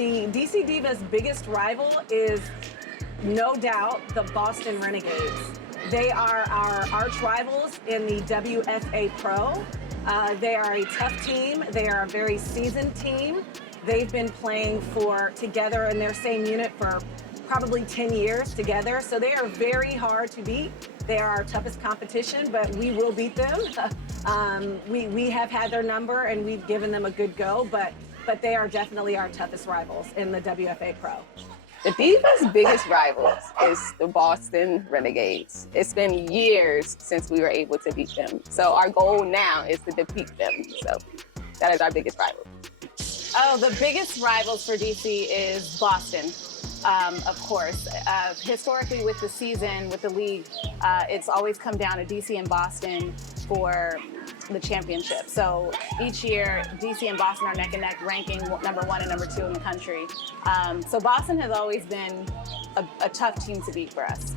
the DC Divas' biggest rival is no doubt the Boston Renegades. They are our arch rivals in the WFA Pro. They are a tough team. They are a very seasoned team. They've been playing together in their same unit for probably 10 years together. So they are very hard to beat. They are our toughest competition, but we will beat them. We have had their number and we've given them a good go, but they are definitely our toughest rivals in the WFA Pro. The Divas' biggest rivals is the Boston Renegades. It's been years since we were able to beat them. So our goal now is to defeat them. So that is our biggest rival. Oh, the biggest rivals for DC is Boston, of course. Historically with the season, with the league, it's always come down to DC and Boston for the championship. So each year, DC and Boston are neck and neck, ranking number 1 and number 2 in the country. So Boston has always been a tough team to beat for us.